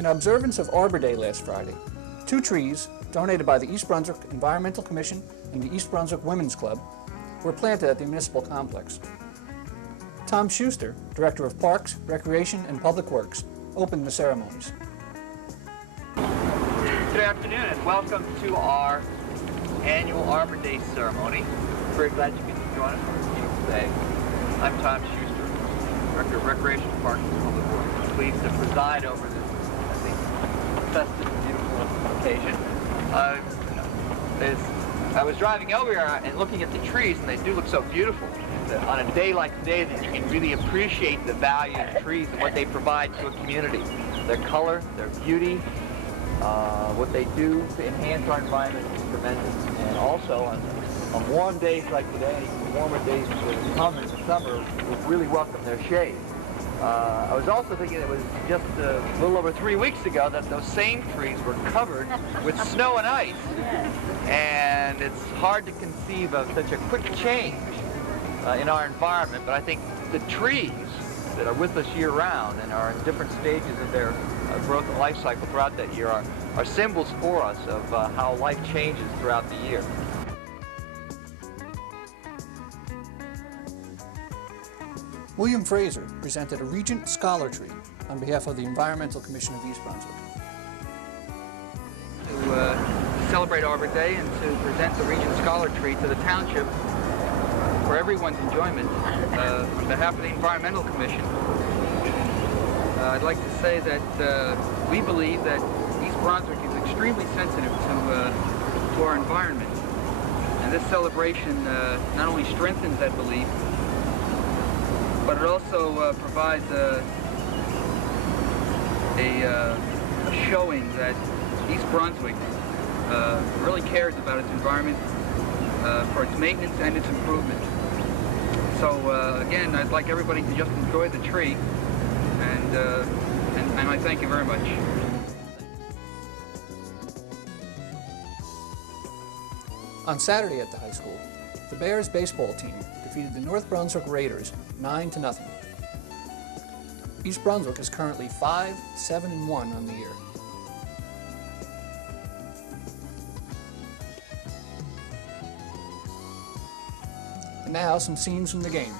In observance of Arbor Day last Friday, 2 trees, donated by the East Brunswick Environmental Commission and the East Brunswick Women's Club, were planted at the Municipal complex. Tom Schuster, Director of Parks, Recreation, and Public Works, opened the ceremonies. Good afternoon and welcome to our annual Arbor Day ceremony. Very glad you could join us on this beautiful day. I'm Tom Schuster, Director of Recreation, Parks, and Public Works. I'm pleased to preside over this, I think, festive and beautiful occasion. I was driving over here and looking at the trees, and they do look so beautiful. On a day like today, that you can really appreciate the value of trees and what they provide to a community. Their color, their beauty, what they do to enhance our environment is tremendous. And also, on warm days like today, warmer days that come in the summer, we really welcome their shade. I was also thinking it was just a little over 3 weeks ago that those same trees were covered with snow and ice. And it's hard to conceive of such a quick change in our environment, but I think the trees that are with us year-round and are in different stages of their growth and life cycle throughout that year are symbols for us of how life changes throughout the year. William Fraser presented a Regent Scholar Tree on behalf of the Environmental Commission of East Brunswick. To celebrate Arbor Day and to present the Regent Scholar Tree to the Township for everyone's enjoyment. On behalf of the Environmental Commission, I'd like to say that we believe that East Brunswick is extremely sensitive to our environment. And this celebration not only strengthens that belief, but it also provides a showing that East Brunswick really cares about its environment for its maintenance and its improvement. So again, I'd like everybody to just enjoy the tree, and I thank you very much. On Saturday at the high school, the Bears baseball team defeated the North Brunswick Raiders 9-0. East Brunswick is currently 5-7-1 on the year. And now some scenes from the game.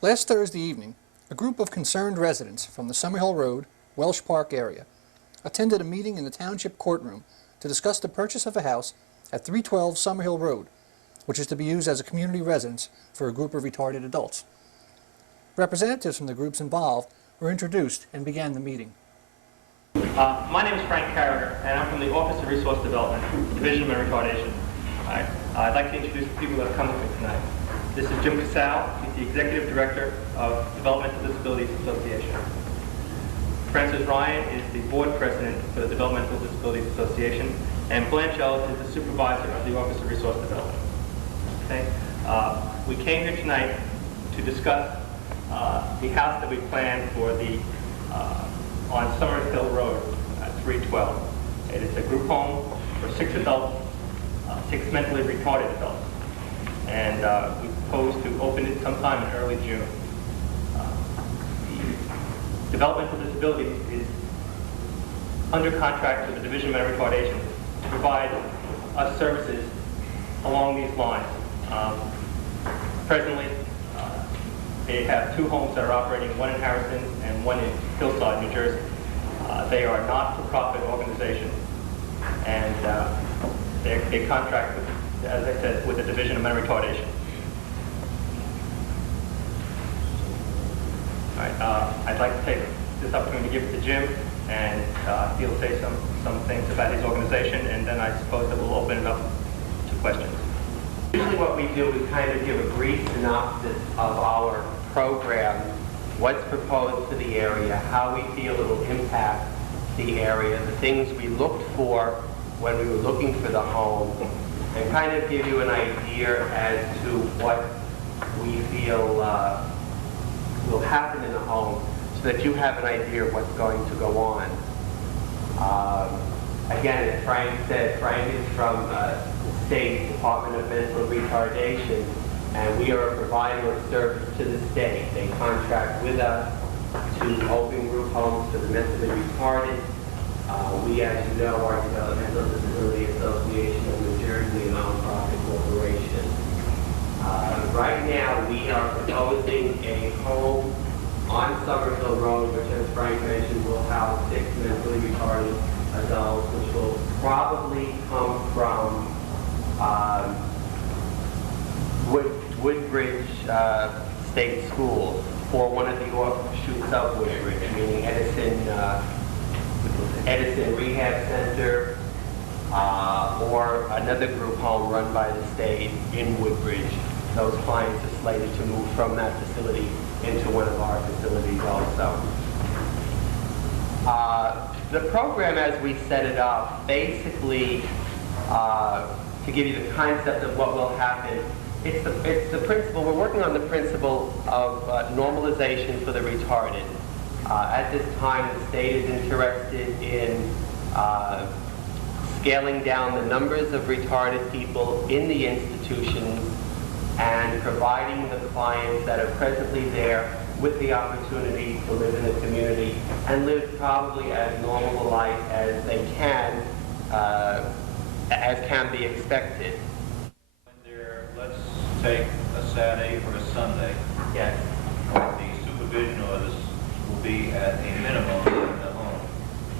Last Thursday evening, a group of concerned residents from the Summerhill Road, Welsh Park area attended a meeting in the Township courtroom to discuss the purchase of a house at 312 Summerhill Road, which is to be used as a community residence for a group of retarded adults. Representatives from the groups involved were introduced and began the meeting. My name is Frank Carragher, and I'm from the Office of Resource Development, Division of Mental Retardation. I'd like to introduce the people that have come with me tonight. This is Jim Casal. He's the Executive Director of Developmental Disabilities Association. Francis Ryan is the Board President for the Developmental Disabilities Association, and Blanche Ellis is the Supervisor of the Office of Resource Development. Okay? We came here tonight to discuss the house that we planned for the on Summerhill Road at 312. It is a group home for 6 adults, 6 mentally retarded adults, and we propose to open it sometime in early June. The developmental disabilities is under contract with the Division of Mental Retardation to provide us services along these lines. Presently, they have 2 homes that are operating, one in Harrison and one in Hillside, New Jersey. They are not-for-profit organizations, and they contract with, as I said, with the Division of Mental Retardation. All right, I'd like to take this opportunity to give it to Jim, and he'll say some things about his organization, and then I suppose that we'll open it up to questions. Usually what we do is kind of give a brief synopsis of our program, what's proposed for the area, how we feel it will impact the area, the things we looked for when we were looking for the home, and kind of give you an idea as to what we feel will happen in the home so that you have an idea of what's going to go on. Again, as Frank said, Frank is from the State Department of Mental Retardation, and we are a provider of service to the state. They contract with us to open group homes for the mentally retarded. We, as you know, are the Developmental Disability Association of New Jersey, a nonprofit corporation. Right now, we are proposing a home on Summerhill Road, which, as Frank mentioned, will house 6 mentally retarded adults, which will probably come from Woodbridge State Schools, or one of the offshoots of Woodbridge, meaning Edison Rehab Center, or another group home run by the state in Woodbridge. Those clients are slated to move from that facility into one of our facilities also. The program, as we set it up, basically, to give you the concept of what will happen, it's the principle, we're working on the principle of normalization for the retarded. At this time, the state is interested in scaling down the numbers of retarded people in the institutions and providing the clients that are presently there with the opportunity to live in the community and live probably as normal a life as they can, as can be expected. Let's take a Saturday or a Sunday. Yes. The supervision orders will be at a minimum in the home,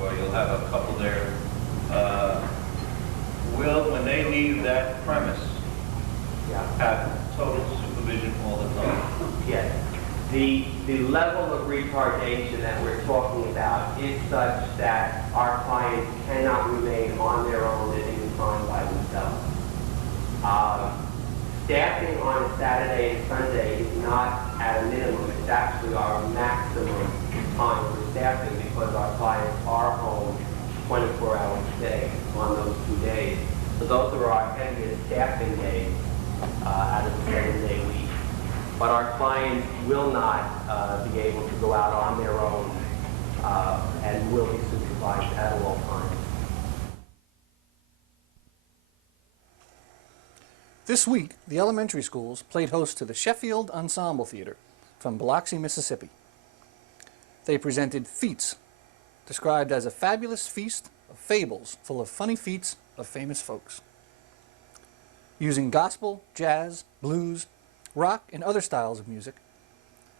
or you'll have a couple there. Will, when they leave that premise, have total supervision all the time? Yes. The level of retardation that we're talking about is such that our clients cannot remain on their own at any time by themselves. Staffing on a Saturday and Sunday is not at a minimum. It's actually our maximum time for staffing because our clients are home 24 hours a day on those 2 days. So those are our heaviest staffing days out of the 7-day week. But our clients will not be able to go out on their own and will be supervised at all times. This week, the elementary schools played host to the Sheffield Ensemble Theater from Biloxi, Mississippi. They presented FEATS, described as a fabulous feast of fables full of funny feats of famous folks. Using gospel, jazz, blues, rock, and other styles of music,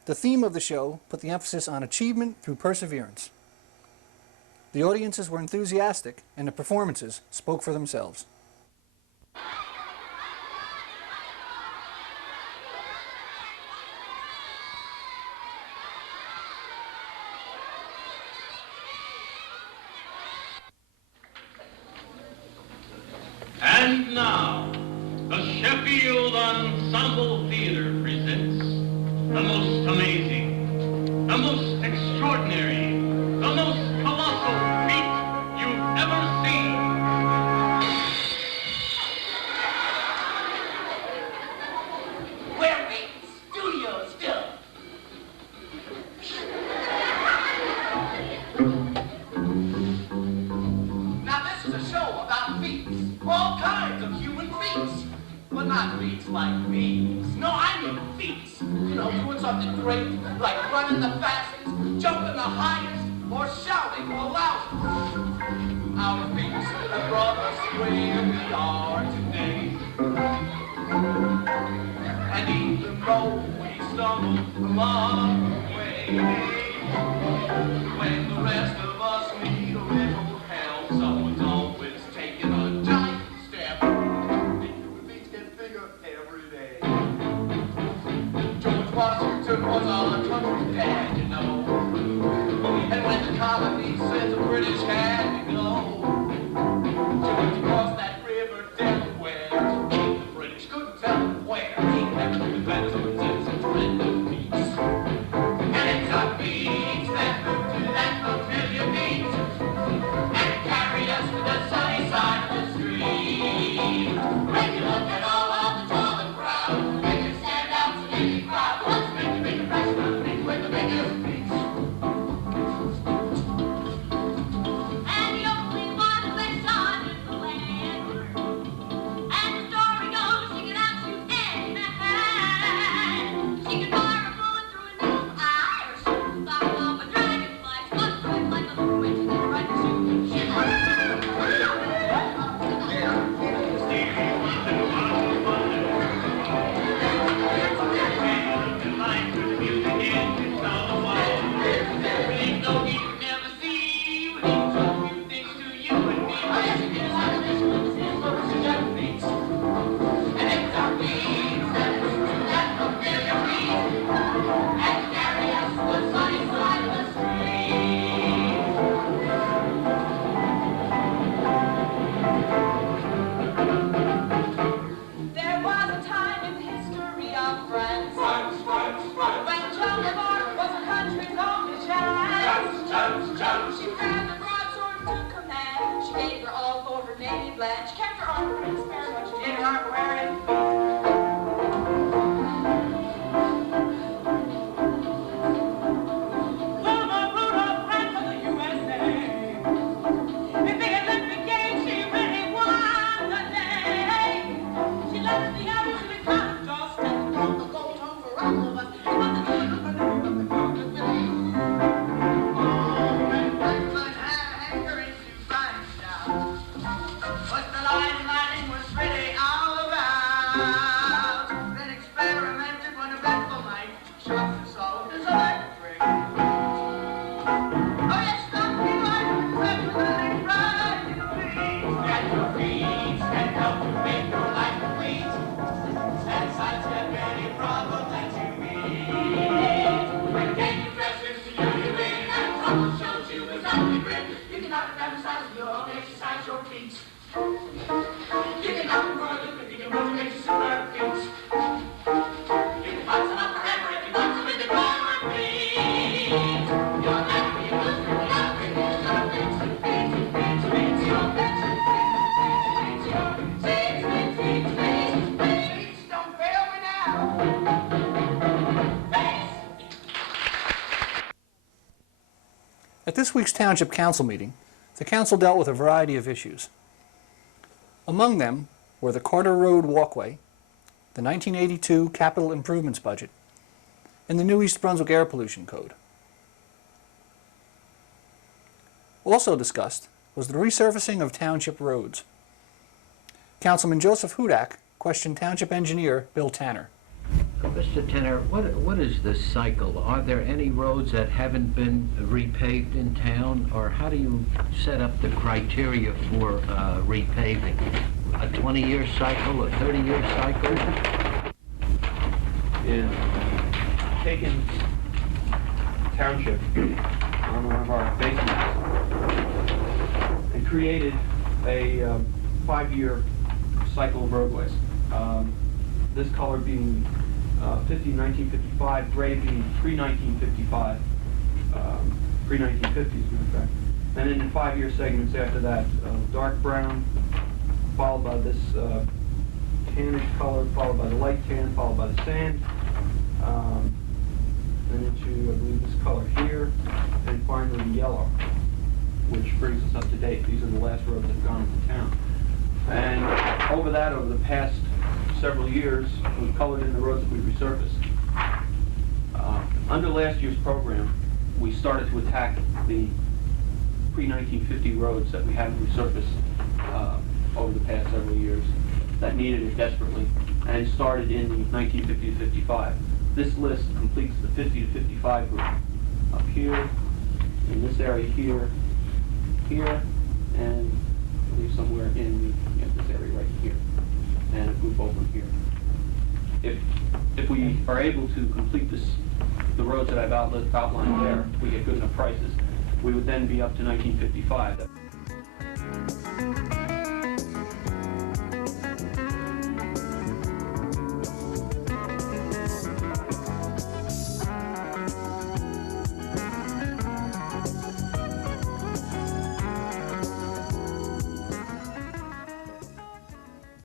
The theme of the show put the emphasis on achievement through perseverance. The audiences were enthusiastic, and the performances spoke for themselves. And now, the Sheffield Ensemble Theater presents the most amazing, the most extraordinary, the most colossal feat you've ever seen. Where we studios still. Now this is a show about feats, all kinds of human feats. But not feats like me. No, I mean feats. You know, doing something great, like running the fastest, jumping the highest, or shouting the loudest. Our feats have brought us where we are today. And even though we stumbled along the way, when the rest of us need a little help, someone's always taking a giant step. And your feet get bigger every day. George Washington was our country's dad, you know. And when the colonies said the British had to go, George crossed that river Delaware. The British couldn't tell him where. He never knew that his citizens friend of peace. And it's our beats that fulfill your needs and carry us to the sunny side of the street. Make you look at all of the tall and proud, make you stand out to any crowd. Let's make the big impression with the biggest beats. And the only one who makes on in the land. And the story goes, she can out you any man. She can fire a bullet through a needle's eye, or she can fly off a dragonfly, squat quick like a little witch and then right to shoot. There was a time in the history of France when Joan of Arc was a country's only chance. She ran the broadsword to command. She gave her all for her native land. She kept her armor and spared what she didn't armor wearing. Rudolph, Rudolph ran for the USA. In the Olympic Games, she really won the day. She left the arrows to the common dust and brought the gold home for all of us. It was the day of the Franklin had hankering to find out what the lighting was really all about. Then experimented one eventful night, shocked us all with his electric. Oh yes, something like really right in the feet. Get your feet and help to make your life complete. And sidestep any problem that you meet. When danger dresses to you in and trouble shows you his ugly grin, you can knock them sides of your exercise your feet. You can knock them for a loop if you can really make you super feet. You can box them up forever if you want to with the glamour feet. You'll never be a loser if you don't bring your feet. Feet, your feet, your feet, don't fail me now. At this week's Township Council meeting, the Council dealt with a variety of issues. Among them were the Carter Road Walkway, the 1982 Capital Improvements Budget, and the new East Brunswick Air Pollution Code. Also discussed was the resurfacing of township roads. Councilman Joseph Hudak questioned Township Engineer Bill Tanner. Mr. Tenner, what is the cycle? Are there any roads that haven't been repaved in town, or how do you set up the criteria for repaving? A 20-year cycle, a 30-year cycle? In Taken Township, on one of our basements, and created a 5-year cycle of roadways. This color being 1955, gray being pre-1955, pre-1950s, matter of fact. And then in 5-year segments after that, dark brown, followed by this tannish color, followed by the light tan, followed by the sand, then into, I believe, this color here, and finally the yellow, which brings us up to date. These are the last roads that have gone into town. And over the past several years, we've colored in the roads that we've resurfaced. Under last year's program, we started to attack the pre-1950 roads that we haven't resurfaced over the past several years that needed it desperately, and started in the 1950 to 55. This list completes the 50 to 55 group. Up here, in this area here, here, and I believe somewhere in this area right here, and a group over here. If we are able to complete the roads that I've outlined there, we get good enough prices, we would then be up to 1955.